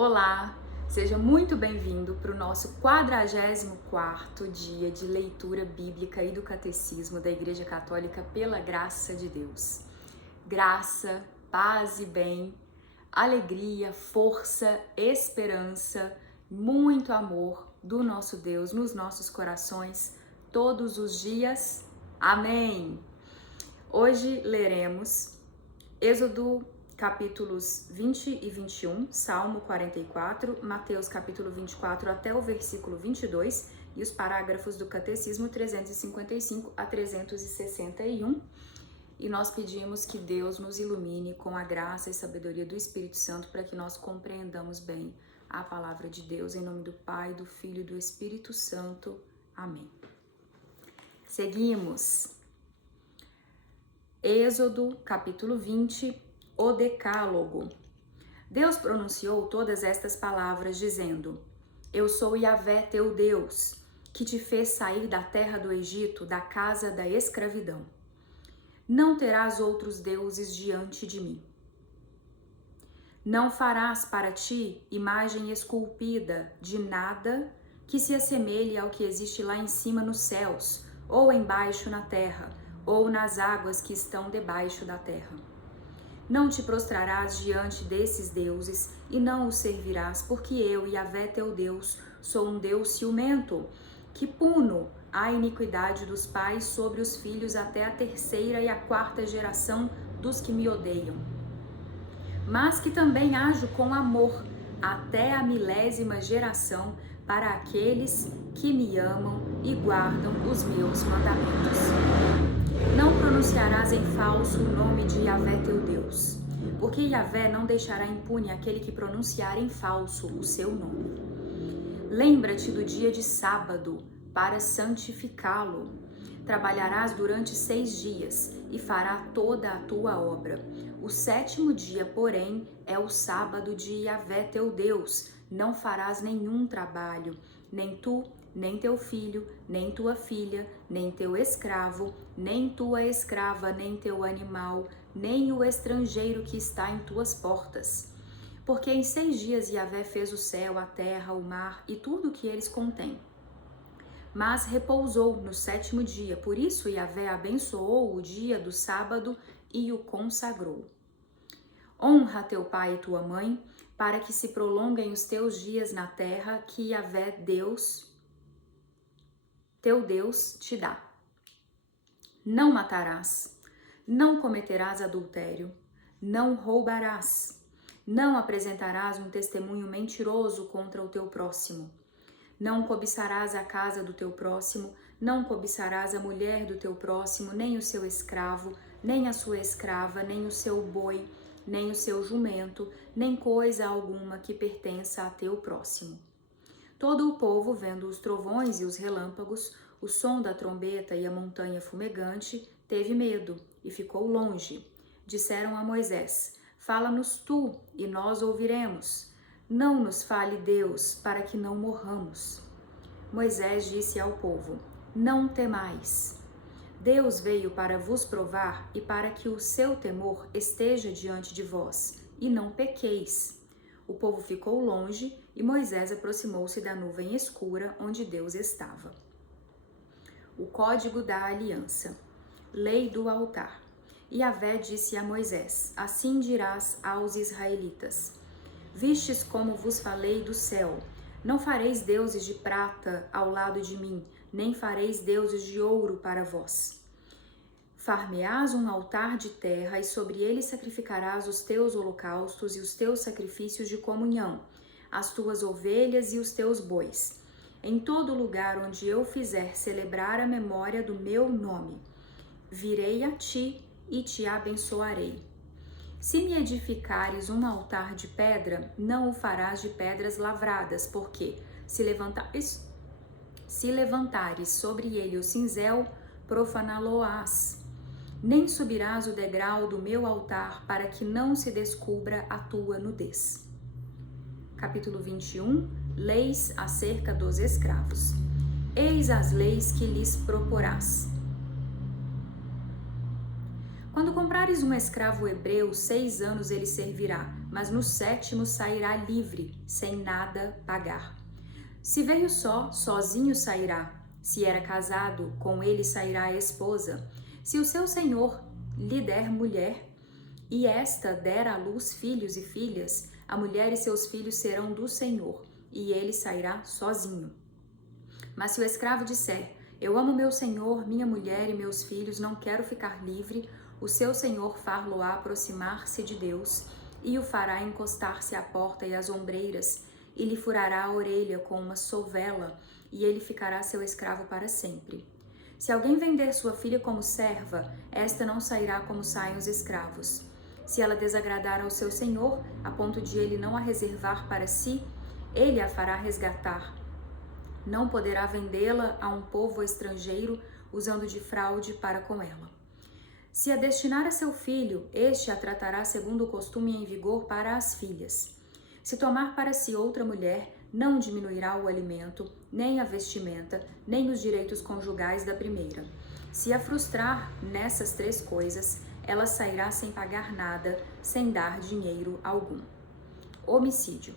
Olá, seja muito bem-vindo para o nosso 44º dia de leitura bíblica e do Catecismo da Igreja Católica pela graça de Deus. Graça, paz e bem, alegria, força, esperança, muito amor do nosso Deus nos nossos corações todos os dias. Amém! Hoje leremos Êxodo capítulos 20 e 21, Salmo 44, Mateus capítulo 24 até o versículo 22 e os parágrafos do Catecismo 355 a 361. E nós pedimos que Deus nos ilumine com a graça e sabedoria do Espírito Santo para que nós compreendamos bem a palavra de Deus, em nome do Pai, do Filho e do Espírito Santo. Amém. Seguimos. Êxodo capítulo 20, o Decálogo. Deus pronunciou todas estas palavras dizendo: Eu sou Yahvé teu Deus, que te fez sair da terra do Egito, da casa da escravidão. Não terás outros deuses diante de mim. Não farás para ti imagem esculpida de nada que se assemelhe ao que existe lá em cima nos céus, ou embaixo na terra, ou nas águas que estão debaixo da terra. Não te prostrarás diante desses deuses e não os servirás, porque eu, Yahvé teu Deus, sou um Deus ciumento, que puno a iniquidade dos pais sobre os filhos até a terceira e a quarta geração dos que me odeiam. Mas que também ajo com amor até a 1000ª geração para aqueles que me amam e guardam os meus mandamentos. Não pronunciarás em falso o nome de Yahvé teu Deus, porque Yahvé não deixará impune aquele que pronunciar em falso o seu nome. Lembra-te do dia de sábado para santificá-lo. Trabalharás durante 6 dias e fará toda a tua obra. O 7º dia, porém, é o sábado de Yahvé teu Deus. Não farás nenhum trabalho, nem tu, nem teu filho, nem tua filha, nem teu escravo, nem tua escrava, nem teu animal, nem o estrangeiro que está em tuas portas. Porque em 6 dias Yahvé fez o céu, a terra, o mar e tudo o que eles contêm. Mas repousou no 7º dia, por isso Yahvé abençoou o dia do sábado e o consagrou. Honra teu pai e tua mãe, para que se prolonguem os teus dias na terra que Yahvé teu Deus te dá. Não matarás, não cometerás adultério, não roubarás, não apresentarás um testemunho mentiroso contra o teu próximo, não cobiçarás a casa do teu próximo, não cobiçarás a mulher do teu próximo, nem o seu escravo, nem a sua escrava, nem o seu boi, nem o seu jumento, nem coisa alguma que pertença a teu próximo. Todo o povo, vendo os trovões e os relâmpagos, o som da trombeta e a montanha fumegante, teve medo e ficou longe. Disseram a Moisés: Fala-nos tu, e nós ouviremos. Não nos fale Deus, para que não morramos. Moisés disse ao povo: Não temais. Deus veio para vos provar e para que o seu temor esteja diante de vós, e não pequeis. O povo ficou longe e Moisés aproximou-se da nuvem escura onde Deus estava. O código da aliança. Lei do altar. Yahvé disse a Moisés: Assim dirás aos israelitas: Vistes como vos falei do céu, não fareis deuses de prata ao lado de mim, nem fareis deuses de ouro para vós. Far-me-ás um altar de terra, e sobre ele sacrificarás os teus holocaustos e os teus sacrifícios de comunhão, as tuas ovelhas e os teus bois. Em todo lugar onde eu fizer celebrar a memória do meu nome, virei a ti e te abençoarei. Se me edificares um altar de pedra, não o farás de pedras lavradas, porque se levantares sobre ele o cinzel, profaná-lo-ás. Nem subirás o degrau do meu altar, para que não se descubra a tua nudez. Capítulo 21. Leis acerca dos escravos. Eis as leis que lhes proporás. Quando comprares um escravo hebreu, 6 anos ele servirá, mas no sétimo sairá livre, sem nada pagar. Se veio só, sozinho sairá. Se era casado, com ele sairá a esposa. Se o seu senhor lhe der mulher, e esta der à luz filhos e filhas, a mulher e seus filhos serão do Senhor, e ele sairá sozinho. Mas se o escravo disser, eu amo meu senhor, minha mulher e meus filhos, não quero ficar livre, o seu senhor far-lo-á aproximar-se de Deus, e o fará encostar-se à porta e às ombreiras, e lhe furará a orelha com uma sovela, e ele ficará seu escravo para sempre. Se alguém vender sua filha como serva, esta não sairá como saem os escravos. Se ela desagradar ao seu senhor, a ponto de ele não a reservar para si, ele a fará resgatar. Não poderá vendê-la a um povo estrangeiro, usando de fraude para com ela. Se a destinar a seu filho, este a tratará segundo o costume em vigor para as filhas. Se tomar para si outra mulher, não diminuirá o alimento, nem a vestimenta, nem os direitos conjugais da primeira. Se a frustrar nessas 3 coisas, ela sairá sem pagar nada, sem dar dinheiro algum. Homicídio.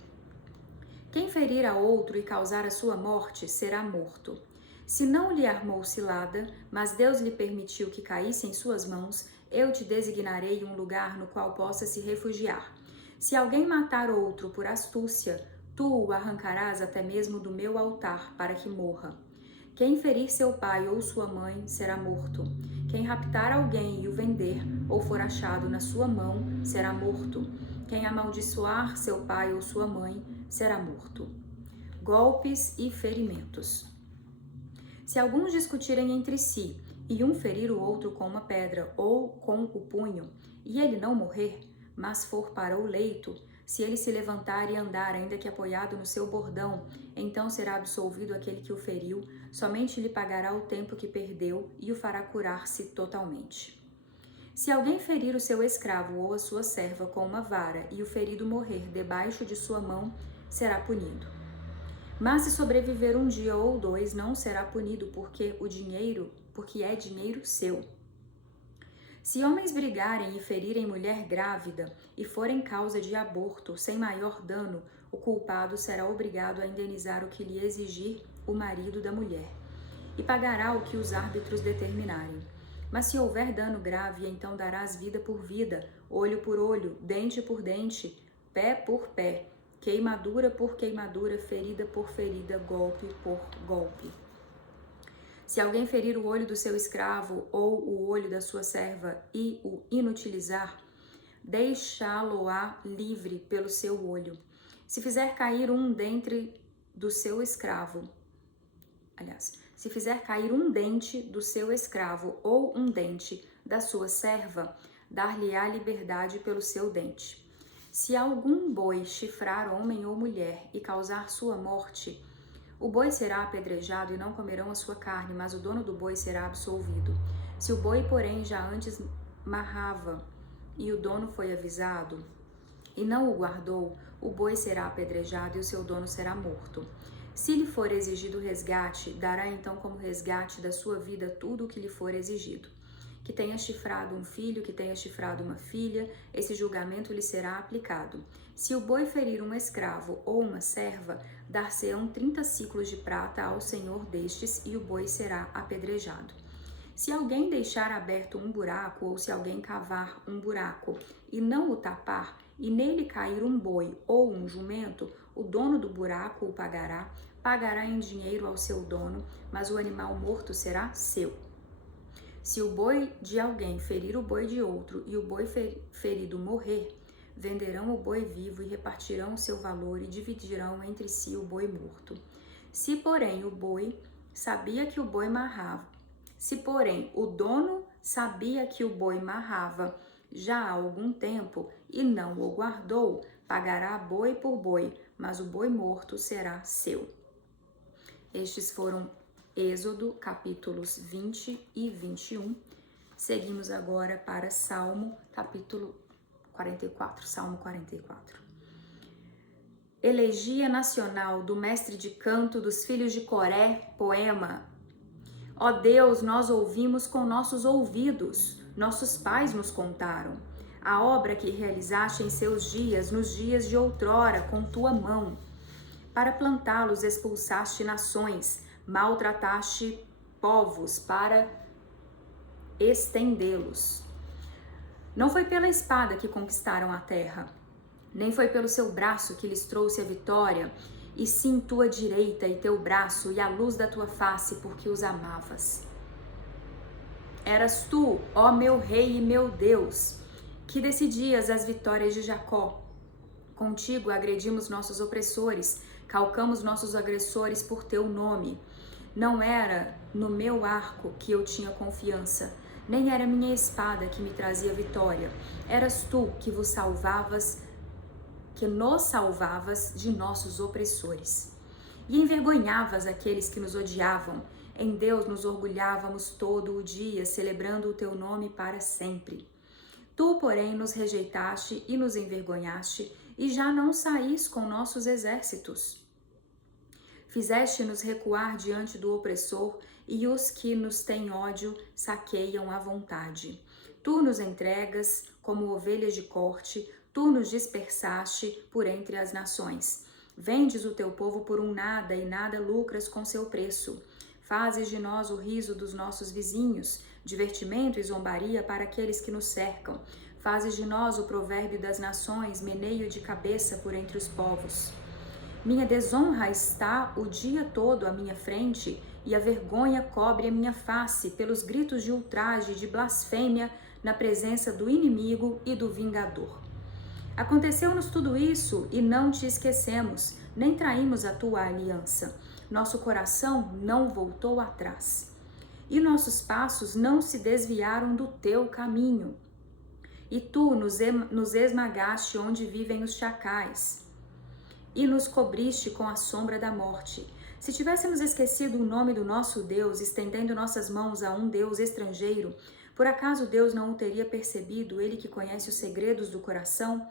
Quem ferir a outro e causar a sua morte será morto. Se não lhe armou cilada, mas Deus lhe permitiu que caísse em suas mãos, eu te designarei um lugar no qual possa se refugiar. Se alguém matar outro por astúcia, tu o arrancarás até mesmo do meu altar para que morra. Quem ferir seu pai ou sua mãe será morto. Quem raptar alguém e o vender, ou for achado na sua mão, será morto. Quem amaldiçoar seu pai ou sua mãe, será morto. Golpes e ferimentos. Se alguns discutirem entre si, e um ferir o outro com uma pedra ou com o punho, e ele não morrer, mas for para o leito, se ele se levantar e andar, ainda que apoiado no seu bordão, então será absolvido aquele que o feriu, somente lhe pagará o tempo que perdeu e o fará curar-se totalmente. Se alguém ferir o seu escravo ou a sua serva com uma vara e o ferido morrer debaixo de sua mão, será punido. Mas se sobreviver um dia ou 2, não será punido, porque é dinheiro seu. Se homens brigarem e ferirem mulher grávida e forem causa de aborto sem maior dano, o culpado será obrigado a indenizar o que lhe exigir o marido da mulher, e pagará o que os árbitros determinarem. Mas se houver dano grave, então darás vida por vida, olho por olho, dente por dente, pé por pé, queimadura por queimadura, ferida por ferida, golpe por golpe. Se alguém ferir o olho do seu escravo ou o olho da sua serva e o inutilizar, deixá-lo-á livre pelo seu olho. Se fizer cair um dente do seu escravo, se fizer cair um dente do seu escravo ou um dente da sua serva, dar-lhe-á liberdade pelo seu dente. Se algum boi chifrar homem ou mulher e causar sua morte, o boi será apedrejado e não comerão a sua carne, mas o dono do boi será absolvido. Se o boi, porém, já antes marrava e o dono foi avisado e não o guardou, o boi será apedrejado e o seu dono será morto. Se lhe for exigido resgate, dará então como resgate da sua vida tudo o que lhe for exigido. Que tenha chifrado um filho, que tenha chifrado uma filha, esse julgamento lhe será aplicado. Se o boi ferir um escravo ou uma serva, dar-se-ão 30 siclos de prata ao senhor destes, e o boi será apedrejado. Se alguém deixar aberto um buraco, ou se alguém cavar um buraco e não o tapar, e nele cair um boi ou um jumento, o dono do buraco o pagará em dinheiro ao seu dono, mas o animal morto será seu. Se o boi de alguém ferir o boi de outro e o boi ferido morrer, venderão o boi vivo e repartirão o seu valor e dividirão entre si o boi morto. Se, porém, o dono sabia que o boi marrava já há algum tempo e não o guardou, pagará boi por boi, mas o boi morto será seu. Estes foram Êxodo, capítulos 20 e 21. Seguimos agora para Salmo, capítulo 44, Salmo 44. Elegia nacional do mestre de canto dos filhos de Coré, poema. Ó Deus, nós ouvimos com nossos ouvidos, nossos pais nos contaram. a obra que realizaste em seus dias, nos dias de outrora, com tua mão. Para plantá-los expulsaste nações, maltrataste povos para estendê-los. Não foi pela espada que conquistaram a terra, nem foi pelo seu braço que lhes trouxe a vitória, e sim tua direita e teu braço e a luz da tua face, porque os amavas. Eras tu, ó meu rei e meu Deus, que decidias as vitórias de Jacó. Contigo agredimos nossos opressores, calcamos nossos agressores por teu nome. Não era no meu arco que eu tinha confiança, nem era minha espada que me trazia vitória. Eras tu que nos salvavas de nossos opressores. E envergonhavas aqueles que nos odiavam. Em Deus nos orgulhávamos todo o dia, celebrando o teu nome para sempre. Tu, porém, nos rejeitaste e nos envergonhaste, e já não saís com nossos exércitos. Fizeste-nos recuar diante do opressor, e os que nos têm ódio saqueiam à vontade. Tu nos entregas como ovelhas de corte, tu nos dispersaste por entre as nações. Vendes o teu povo por um nada, e nada lucras com seu preço. Fazes de nós o riso dos nossos vizinhos, divertimento e zombaria para aqueles que nos cercam. Fazes de nós o provérbio das nações, meneio de cabeça por entre os povos. Minha desonra está o dia todo à minha frente, e a vergonha cobre a minha face pelos gritos de ultraje e de blasfêmia na presença do inimigo e do vingador. Aconteceu-nos tudo isso e não te esquecemos, nem traímos a tua aliança. Nosso coração não voltou atrás, e nossos passos não se desviaram do teu caminho. E tu nos esmagaste onde vivem os chacais, e nos cobriste com a sombra da morte. Se tivéssemos esquecido o nome do nosso Deus, estendendo nossas mãos a um Deus estrangeiro, por acaso Deus não o teria percebido, ele que conhece os segredos do coração?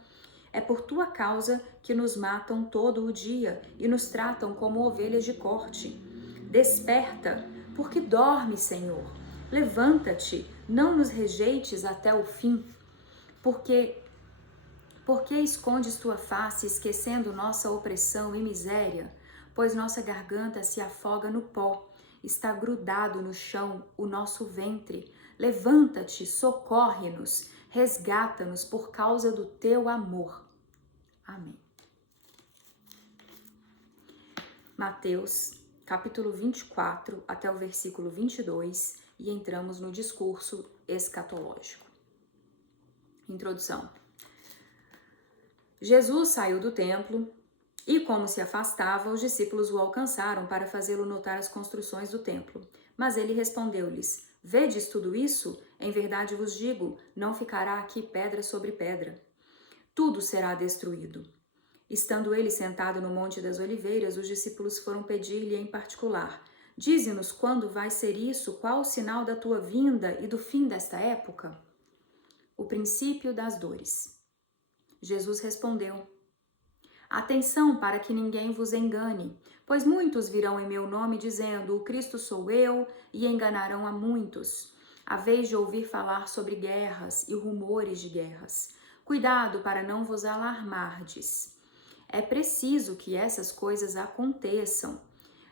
É por tua causa que nos matam todo o dia e nos tratam como ovelhas de corte. Desperta, porque dorme, Senhor. Levanta-te, não nos rejeites até o fim. Porque escondes tua face, esquecendo nossa opressão e miséria? Pois nossa garganta se afoga no pó, está grudado no chão o nosso ventre. Levanta-te, socorre-nos, resgata-nos por causa do teu amor. Amém. Mateus, capítulo 24, até o versículo 22, e entramos no discurso escatológico. Introdução. Jesus saiu do templo e, como se afastava, os discípulos o alcançaram para fazê-lo notar as construções do templo. Mas ele respondeu-lhes: Vedes tudo isso? Em verdade vos digo, não ficará aqui pedra sobre pedra. Tudo será destruído. Estando ele sentado no Monte das Oliveiras, os discípulos foram pedir-lhe em particular: Dize-nos quando vai ser isso, qual o sinal da tua vinda e do fim desta época? O princípio das dores. Jesus respondeu: Atenção para que ninguém vos engane, pois muitos virão em meu nome dizendo: O Cristo sou eu, e enganarão a muitos. Haveis de ouvir falar sobre guerras e rumores de guerras. Cuidado para não vos alarmardes. É preciso que essas coisas aconteçam,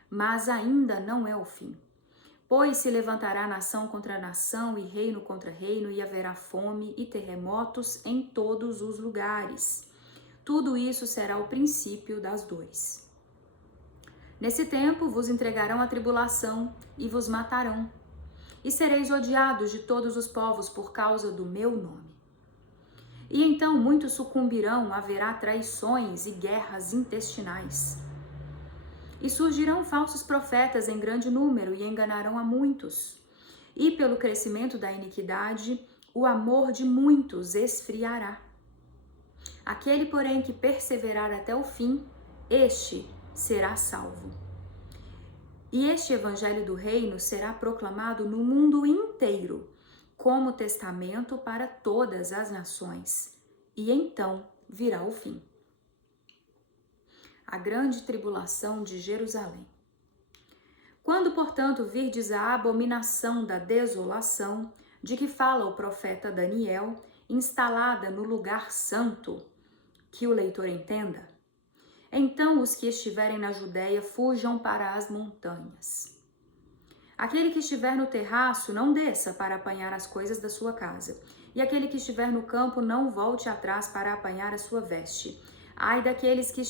mas ainda não é o fim. Pois se levantará nação contra nação e reino contra reino, e haverá fome e terremotos em todos os lugares. Tudo isso será o princípio das dores. Nesse tempo vos entregarão à tribulação e vos matarão, e sereis odiados de todos os povos por causa do meu nome. E então muitos sucumbirão, haverá traições e guerras intestinais. E surgirão falsos profetas em grande número e enganarão a muitos. E pelo crescimento da iniquidade, o amor de muitos esfriará. Aquele, porém, que perseverar até o fim, este será salvo. E este evangelho do reino será proclamado no mundo inteiro, como testamento para todas as nações. E então virá o fim. A grande tribulação de Jerusalém. Quando, portanto, virdes a abominação da desolação, de que fala o profeta Daniel, instalada no lugar santo, que o leitor entenda. Então os que estiverem na Judéia fujam para as montanhas. Aquele que estiver no terraço não desça para apanhar as coisas da sua casa, e aquele que estiver no campo não volte atrás para apanhar a sua veste. Ai daquelas que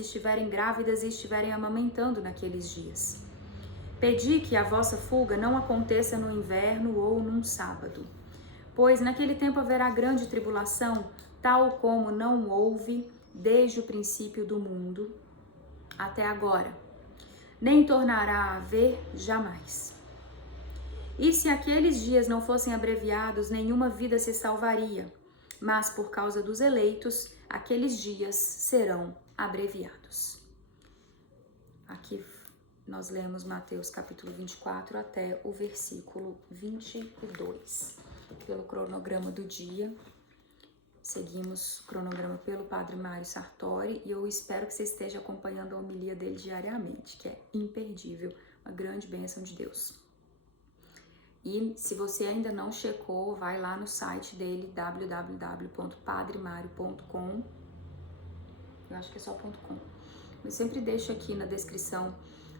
estiverem grávidas e estiverem amamentando naqueles dias. Pedi que a vossa fuga não aconteça no inverno ou num sábado, pois naquele tempo haverá grande tribulação, tal como não houve desde o princípio do mundo até agora, nem tornará a haver jamais. E se aqueles dias não fossem abreviados, nenhuma vida se salvaria, mas por causa dos eleitos, aqueles dias serão abreviados. Aqui nós lemos Mateus capítulo 24 até o versículo 22. Pelo cronograma do dia, seguimos o cronograma pelo Padre Mário Sartori e eu espero que você esteja acompanhando a homilia dele diariamente, que é imperdível, uma grande bênção de Deus. E se você ainda não checou, vai lá no site dele, www.padremario.com. Eu acho que é só .com. Eu sempre deixo aqui na descrição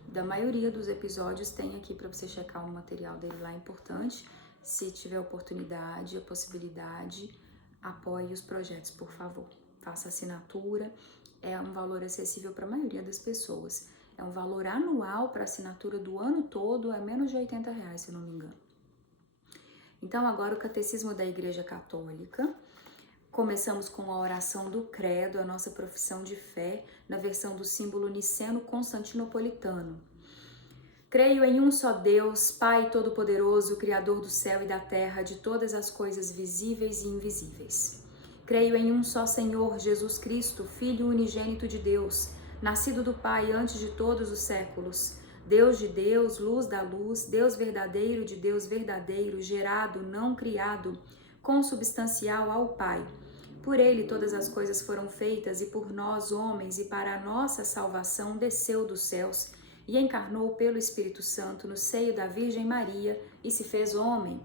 da maioria dos episódios, tem aqui para você checar o material dele lá, é importante. Se tiver oportunidade, a possibilidade, apoie os projetos, por favor. Faça assinatura, é um valor acessível para a maioria das pessoas. É um valor anual para assinatura do ano todo, é menos de R$80, se eu não me engano. Então, agora o Catecismo da Igreja Católica. Começamos com a oração do Credo, a nossa profissão de fé, na versão do símbolo niceno-constantinopolitano. Creio em um só Deus, Pai Todo-Poderoso, Criador do céu e da terra, de todas as coisas visíveis e invisíveis. Creio em um só Senhor, Jesus Cristo, Filho unigênito de Deus, nascido do Pai antes de todos os séculos, Deus de Deus, luz da luz, Deus verdadeiro de Deus verdadeiro, gerado, não criado, consubstancial ao Pai. Por ele todas as coisas foram feitas e por nós, homens, e para a nossa salvação desceu dos céus e encarnou pelo Espírito Santo no seio da Virgem Maria e se fez homem.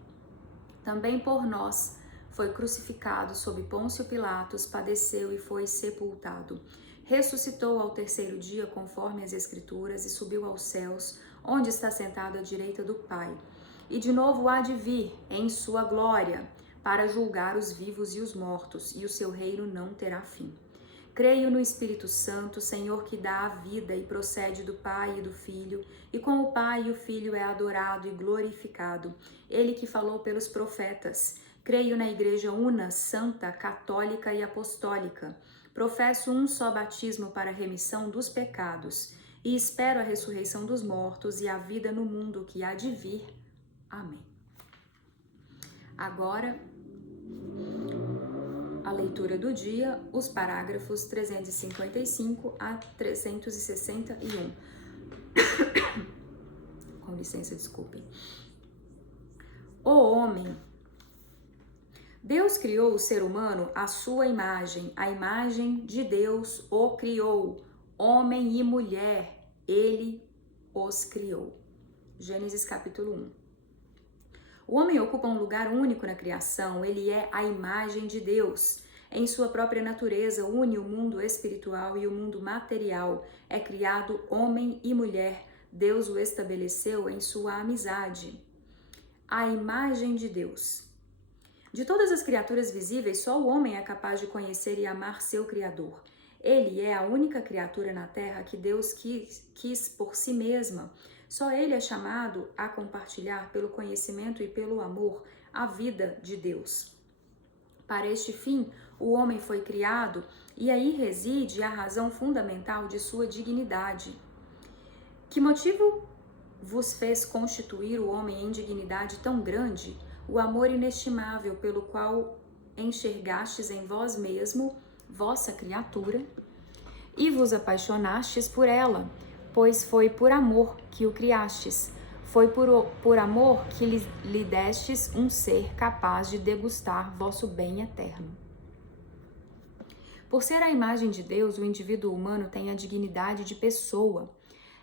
Também por nós foi crucificado sob Pôncio Pilatos, padeceu e foi sepultado. Ressuscitou ao terceiro dia, conforme as Escrituras, e subiu aos céus, onde está sentado à direita do Pai. E de novo há de vir, em sua glória, para julgar os vivos e os mortos, e o seu reino não terá fim. Creio no Espírito Santo, Senhor que dá a vida e procede do Pai e do Filho, e com o Pai e o Filho é adorado e glorificado, ele que falou pelos profetas. Creio na Igreja una, santa, católica e apostólica. Professo um só batismo para a remissão dos pecados e espero a ressurreição dos mortos e a vida no mundo que há de vir. Amém. Agora, a leitura do dia, os parágrafos 355 a 361. Com licença, desculpem. O homem. Deus criou o ser humano à sua imagem, a imagem de Deus o criou, homem e mulher, ele os criou. Gênesis capítulo 1. O homem ocupa um lugar único na criação, ele é a imagem de Deus. Em sua própria natureza, une o mundo espiritual e o mundo material. É criado homem e mulher, Deus o estabeleceu em sua amizade. A imagem de Deus. De todas as criaturas visíveis, só o homem é capaz de conhecer e amar seu Criador. Ele é a única criatura na Terra que Deus quis por si mesma. Só ele é chamado a compartilhar pelo conhecimento e pelo amor a vida de Deus. Para este fim, o homem foi criado e aí reside a razão fundamental de sua dignidade. Que motivo vos fez constituir o homem em dignidade tão grande? O amor inestimável pelo qual enxergastes em vós mesmo, vossa criatura, e vos apaixonastes por ela, pois foi por amor que o criastes, foi por amor que lhe destes um ser capaz de degustar vosso bem eterno. Por ser a imagem de Deus, o indivíduo humano tem a dignidade de pessoa.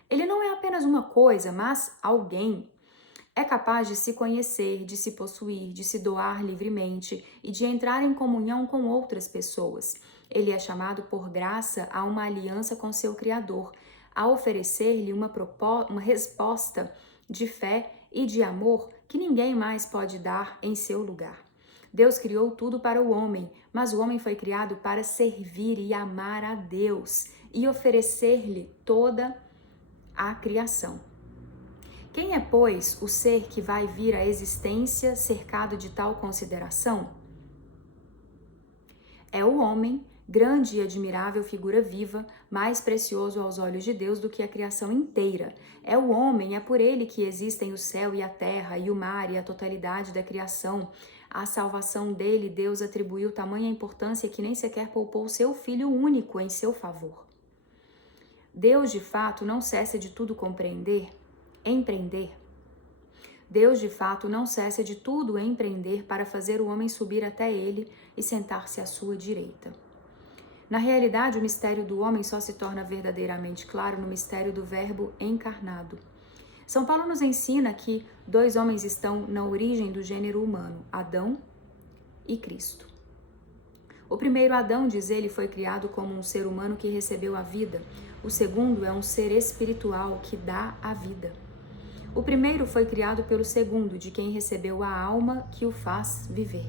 Ele não é apenas uma coisa, mas alguém. É capaz de se conhecer, de se possuir, de se doar livremente e de entrar em comunhão com outras pessoas. Ele é chamado por graça a uma aliança com seu Criador, a oferecer-lhe uma resposta de fé e de amor que ninguém mais pode dar em seu lugar. Deus criou tudo para o homem, mas o homem foi criado para servir e amar a Deus e oferecer-lhe toda a criação. Quem é, pois, o ser que vai vir à existência cercado de tal consideração? É o homem, grande e admirável figura viva, mais precioso aos olhos de Deus do que a criação inteira. É o homem, é por ele que existem o céu e a terra e o mar e a totalidade da criação. A salvação dele, Deus atribuiu tamanha importância que nem sequer poupou seu Filho único em seu favor. Deus, de fato, não cessa de tudo empreender. Deus, de fato, não cessa de tudo empreender para fazer o homem subir até ele e sentar-se à sua direita. Na realidade, o mistério do homem só se torna verdadeiramente claro no mistério do Verbo encarnado. São Paulo nos ensina que 2 homens estão na origem do gênero humano, Adão e Cristo. O primeiro Adão, diz ele, foi criado como um ser humano que recebeu a vida. O segundo é um ser espiritual que dá a vida. O primeiro foi criado pelo segundo, de quem recebeu a alma que o faz viver.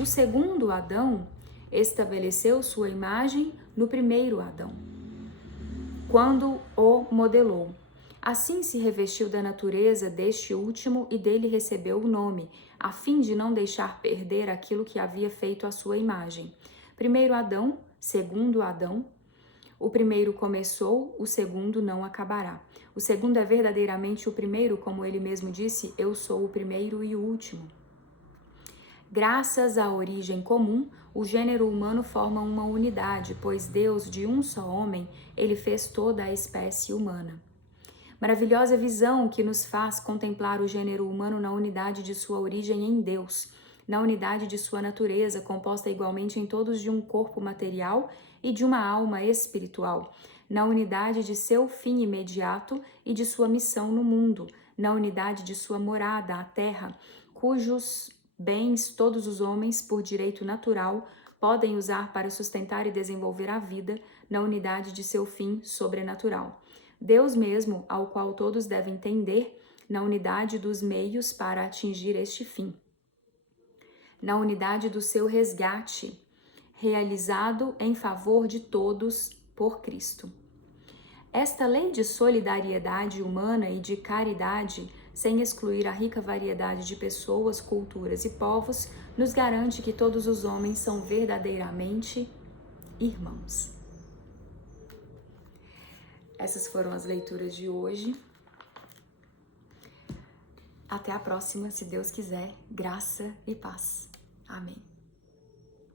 O segundo Adão estabeleceu sua imagem no primeiro Adão, quando o modelou. Assim se revestiu da natureza deste último e dele recebeu o nome, a fim de não deixar perder aquilo que havia feito à sua imagem. Primeiro Adão, segundo Adão. O primeiro começou, o segundo não acabará. O segundo é verdadeiramente o primeiro, como ele mesmo disse, eu sou o primeiro e o último. Graças à origem comum, o gênero humano forma uma unidade, pois Deus, de um só homem, ele fez toda a espécie humana. Maravilhosa visão que nos faz contemplar o gênero humano na unidade de sua origem em Deus, na unidade de sua natureza, composta igualmente em todos de um corpo material e de uma alma espiritual, na unidade de seu fim imediato e de sua missão no mundo, na unidade de sua morada, a terra, cujos bens todos os homens, por direito natural, podem usar para sustentar e desenvolver a vida, na unidade de seu fim sobrenatural. Deus mesmo, ao qual todos devem tender, na unidade dos meios para atingir este fim, na unidade do seu resgate, realizado em favor de todos por Cristo. Esta lei de solidariedade humana e de caridade, sem excluir a rica variedade de pessoas, culturas e povos, nos garante que todos os homens são verdadeiramente irmãos. Essas foram as leituras de hoje. Até a próxima, se Deus quiser, graça e paz. Amém.